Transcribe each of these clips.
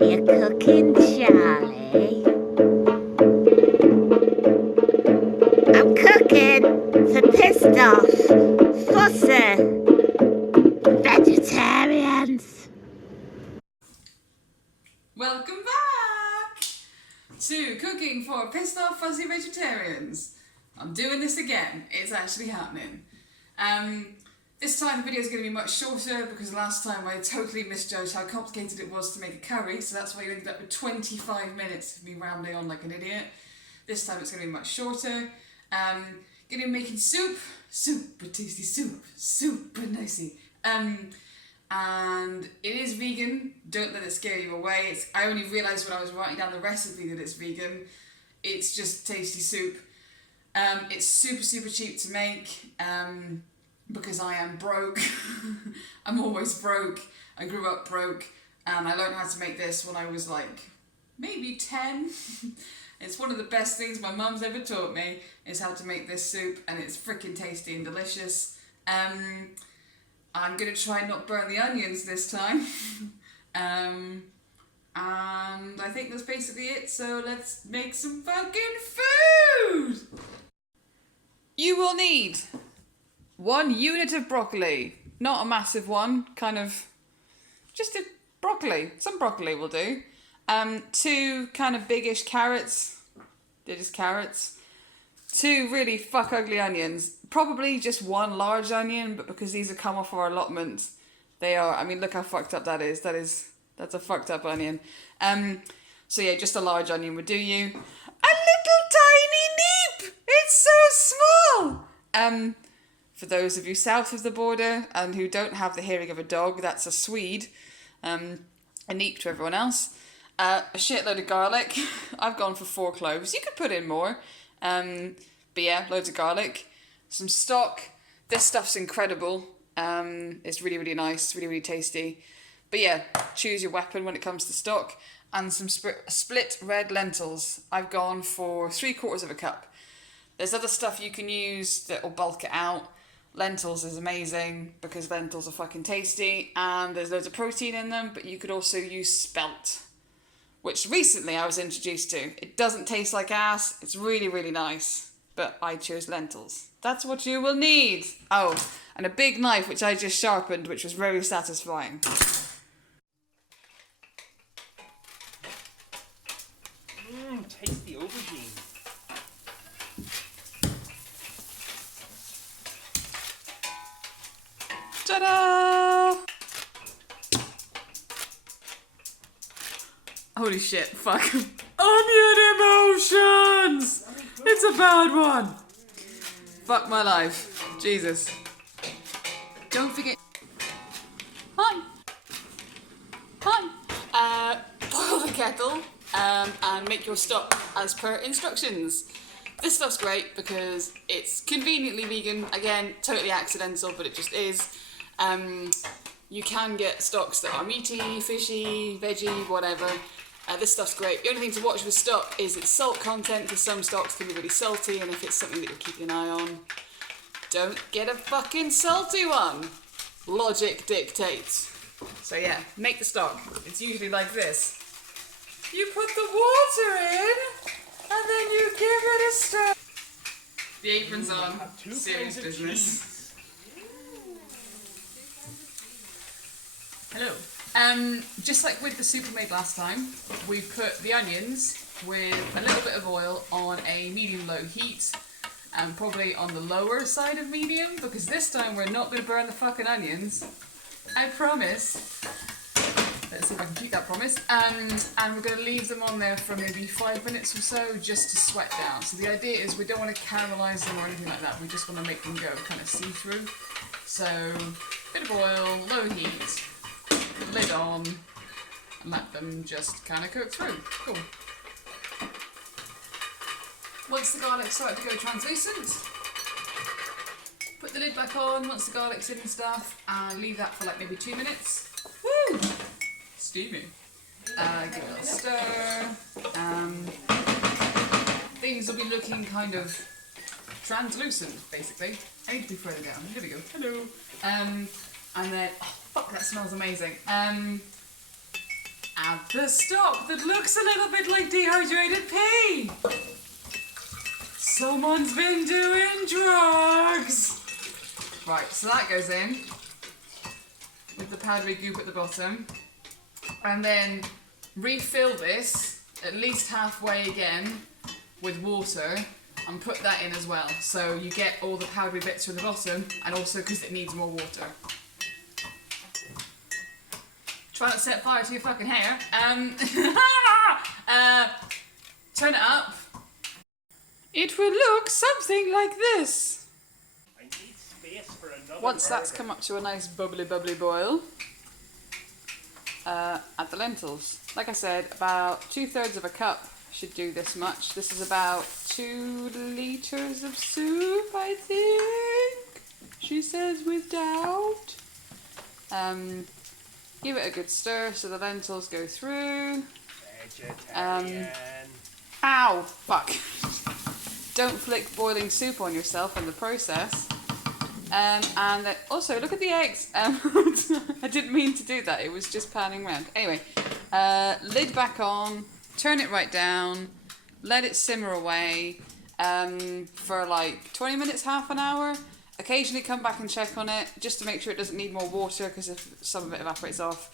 You're cooking, Charlie. I'm cooking for pissed off, fussy vegetarians. Welcome back to Cooking for Pissed Off Fussy Vegetarians. I'm doing this again. It's actually happening. This time the video is going to be much shorter because last time I totally misjudged how complicated it was to make a curry, so that's why you ended up with 25 minutes of me rambling on like an idiot. This time it's going to be much shorter. Going to be making soup, super tasty soup, super nicey. And it is vegan. Don't let it scare you away. I only realised when I was writing down the recipe that it's vegan. It's just tasty soup. It's super cheap to make because I am broke. I'm always broke. I grew up broke and I learned how to make this when I was like maybe 10. It's one of the best things my mum's ever taught me is how to make this soup, and it's freaking tasty and delicious. I'm gonna try not burn the onions this time. And I think that's basically it, so let's make some fucking food! You will need 1 unit of broccoli. Not a massive one, kind of just a broccoli. Some broccoli will do. 2 kind of biggish carrots. They're just carrots. 2 really fuck ugly onions. Probably just 1 large onion, but because these have come off our allotment, they are, I mean, look how fucked up that is. That's a fucked up onion. So yeah, just a large onion would do you. A little tiny neep! It's so small! For those of you south of the border and who don't have the hearing of a dog, that's a Swede. A neep to everyone else. A shitload of garlic. I've gone for 4 cloves. You could put in more. But yeah, loads of garlic. Some stock. This stuff's incredible. It's really nice, really tasty. But yeah, choose your weapon when it comes to stock. And some split red lentils. I've gone for 3/4 of a cup. There's other stuff you can use that will bulk it out. Lentils is amazing because lentils are fucking tasty and there's loads of protein in them, but you could also use spelt, which recently I was introduced to. It doesn't taste like ass, it's really nice, but I chose lentils. That's what you will need. Oh, and a big knife which I just sharpened, which was very satisfying. Tasty aubergine. Ta-da! Holy shit, fuck. Onion emotions! It's a bad one! Fuck my life. Jesus. Don't forget... Hi! Boil the kettle and make your stock as per instructions. This stuff's great because it's conveniently vegan. Again, totally accidental, but it just is. You can get stocks that are meaty, fishy, veggie, whatever. This stuff's great. The only thing to watch with stock is its salt content, because some stocks can be really salty, and if it's something that you're keeping an eye on, don't get a fucking salty one. Logic dictates. So yeah, make the stock. It's usually like this. You put the water in, and then you give it a stir. The apron's on. Serious business. Hello. Just like with the soup we made last time, we put the onions with a little bit of oil on a medium-low heat, and probably on the lower side of medium, because this time we're not going to burn the fucking onions. I promise. Let's see if I can keep that promise. And we're going to leave them on there for maybe 5 minutes or so, just to sweat down. So the idea is we don't want to caramelise them or anything like that. We just want to make them go kind of see-through. So, bit of oil, low heat, lid on, and let them just kind of cook through. Cool. Once the garlic starts to go translucent, put the lid back on once the garlic's in and stuff, and leave that for like maybe 2 minutes. Woo! Steamy. Give it a little stir. Things will be looking kind of translucent, basically. I need to be further down. Here we go. Hello. And then, oh fuck, that smells amazing. And add the stock that looks a little bit like dehydrated pea. Someone's been doing drugs. Right, so that goes in with the powdery goop at the bottom. And then refill this at least halfway again with water and put that in as well. So you get all the powdery bits from the bottom and also because it needs more water. Try not to set fire to your fucking hair. Turn it up. It will look something like this. I need space for another Once that's burger. come up to a nice bubbly boil, add the lentils. Like I said, about 2/3 of a cup should do this much. This is about 2 litres of soup, I think. She says with doubt. Give it a good stir so the lentils go through. Vegetarian. Ow! Fuck. Don't flick boiling soup on yourself in the process. And also, look at the eggs. I didn't mean to do that. It was just panning round. Anyway, lid back on. Turn it right down. Let it simmer away for like 20 minutes, half an hour. Occasionally come back and check on it just to make sure it doesn't need more water because if some of it evaporates off.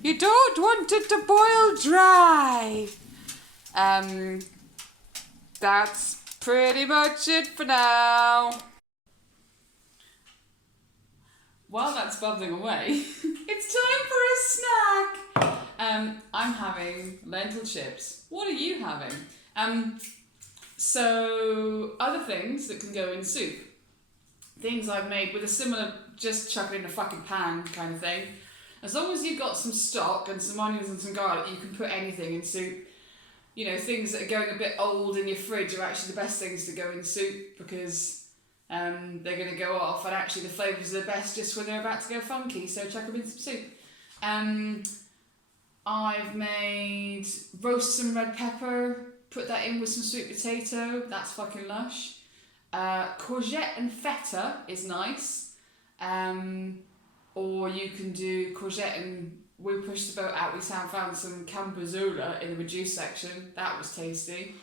You don't want it to boil dry. That's pretty much it for now. While that's bubbling away, it's time for a snack. I'm having lentil chips. What are you having? So other things that can go in soup. Things I've made with a similar, just chuck it in a fucking pan kind of thing. As long as you've got some stock and some onions and some garlic, you can put anything in soup. You know, things that are going a bit old in your fridge are actually the best things to go in soup because they're going to go off and actually the flavours are the best just when they're about to go funky, so chuck them in some soup. I've made roast some red pepper, put that in with some sweet potato, that's fucking lush. Courgette and feta is nice, or you can do courgette and we pushed the boat out, we found some cambozola in the reduce section, that was tasty.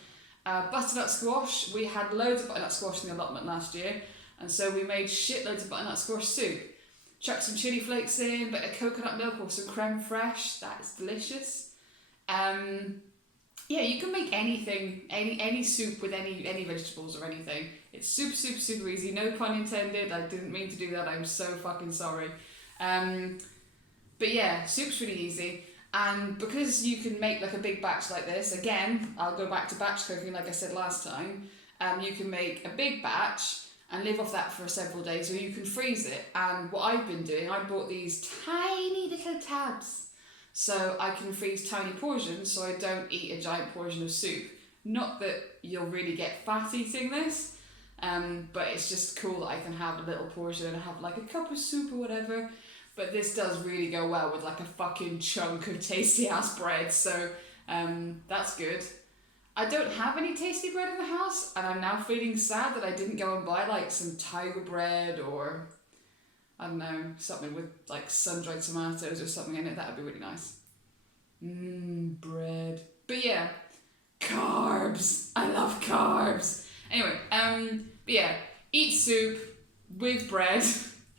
Butternut squash, we had loads of butternut squash in the allotment last year, and so we made shitloads of butternut squash soup. Chuck some chilli flakes in, a bit of coconut milk or some creme fraiche, that is delicious. Yeah, you can make anything, any soup with any vegetables or anything. It's super easy, no pun intended, I didn't mean to do that, I'm so fucking sorry. But yeah, soup's really easy, and because you can make like a big batch like this, again, I'll go back to batch cooking like I said last time, you can make a big batch and live off that for several days, or you can freeze it, and what I've been doing, I bought these tiny little tabs, so I can freeze tiny portions so I don't eat a giant portion of soup. Not that you'll really get fat eating this, but it's just cool that I can have a little portion and have like a cup of soup or whatever. But this does really go well with like a fucking chunk of tasty ass bread, so that's good. I don't have any tasty bread in the house, and I'm now feeling sad that I didn't go and buy like some tiger bread or, I don't know, something with like sun-dried tomatoes or something in it. That would be really nice. Bread. But yeah, carbs. I love carbs. Anyway, but yeah, eat soup with bread.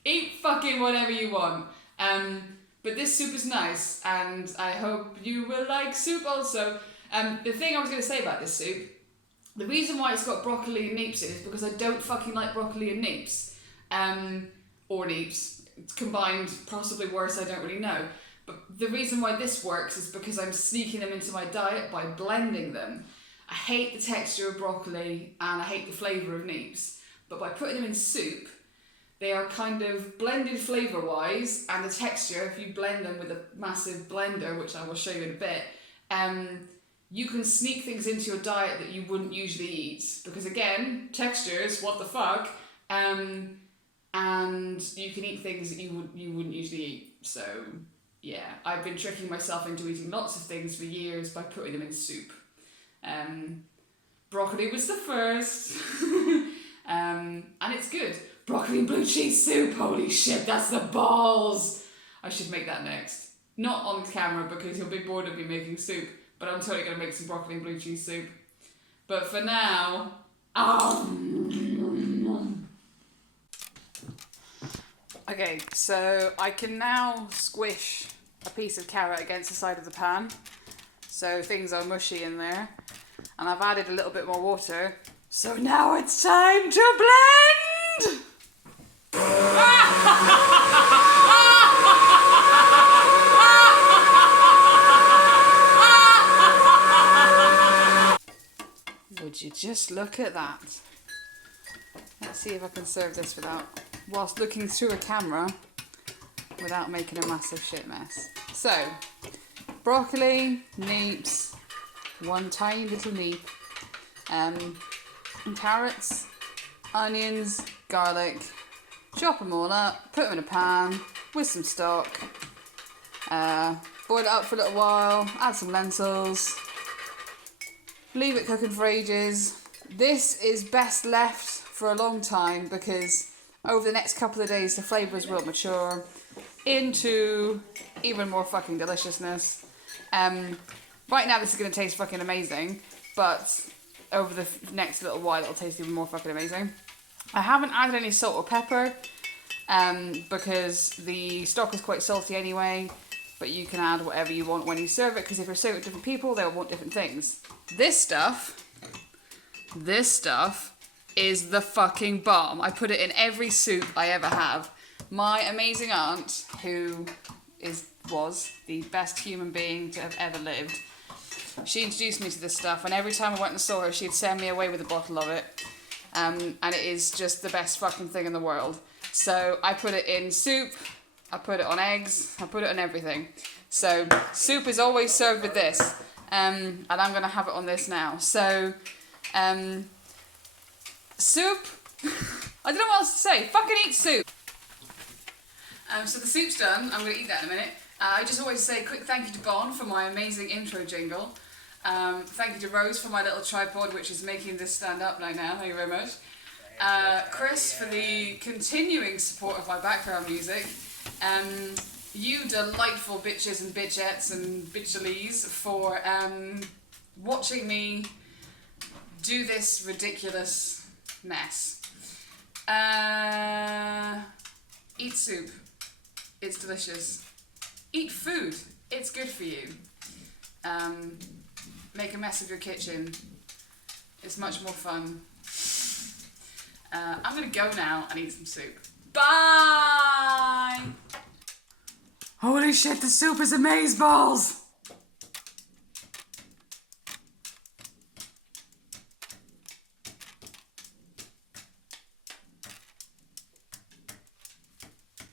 Eat fucking whatever you want. But this soup is nice, and I hope you will like soup also. The thing I was going to say about this soup, the reason why it's got broccoli and neeps in is because I don't fucking like broccoli and neeps. Or neeps. It's combined, possibly worse, I don't really know. But the reason why this works is because I'm sneaking them into my diet by blending them. I hate the texture of broccoli and I hate the flavour of neeps. But by putting them in soup, they are kind of blended flavour-wise, and the texture, if you blend them with a massive blender, which I will show you in a bit, you can sneak things into your diet that you wouldn't usually eat. Because again, textures, what the fuck, and you can eat things that you wouldn't usually eat. So yeah, I've been tricking myself into eating lots of things for years by putting them in soup. Broccoli was the first, and it's good. Broccoli and blue cheese soup, holy shit, that's the balls! I should make that next. Not on camera because you'll be bored of me making soup, but I'm totally going to make some broccoli and blue cheese soup. But for now, okay, so I can now squish a piece of carrot against the side of the pan, so things are mushy in there, and I've added a little bit more water, so now it's time to blend! Would you just look at that? Let's see if I can serve this whilst looking through a camera without making a massive shit mess. So, broccoli, neeps, one tiny little neep, and carrots, onions, garlic, chop them all up, put them in a pan with some stock, boil it up for a little while, add some lentils, leave it cooking for ages. This is best left for a long time because over the next couple of days the flavours will mature into even more fucking deliciousness. Right now this is going to taste fucking amazing, but over the next little while it'll taste even more fucking amazing. I haven't added any salt or pepper because the stock is quite salty anyway, but you can add whatever you want when you serve it because if you're serving it to different people they'll want different things. This stuff is the fucking bomb. I put it in every soup I ever have. My amazing aunt, who was the best human being to have ever lived, she introduced me to this stuff, and every time I went and saw her, she'd send me away with a bottle of it. And it is just the best fucking thing in the world. So I put it in soup, I put it on eggs, I put it on everything. So soup is always served with this. And I'm going to have it on this now. So, soup. I don't know what else to say. Fucking eat soup. So the soup's done. I'm going to eat that in a minute. I just always say a quick thank you to Bon for my amazing intro jingle. Thank you to Rose for my little tripod, which is making this stand up right now. Thank you very much. Chris for the continuing support of my background music. You delightful bitches and bitchettes and bitchalies for watching me do this ridiculous mess. Eat soup. It's delicious. Eat food. It's good for you. Make a mess of your kitchen. It's much more fun. I'm going to go now and eat some soup. Bye! Holy shit, the soup is amazeballs!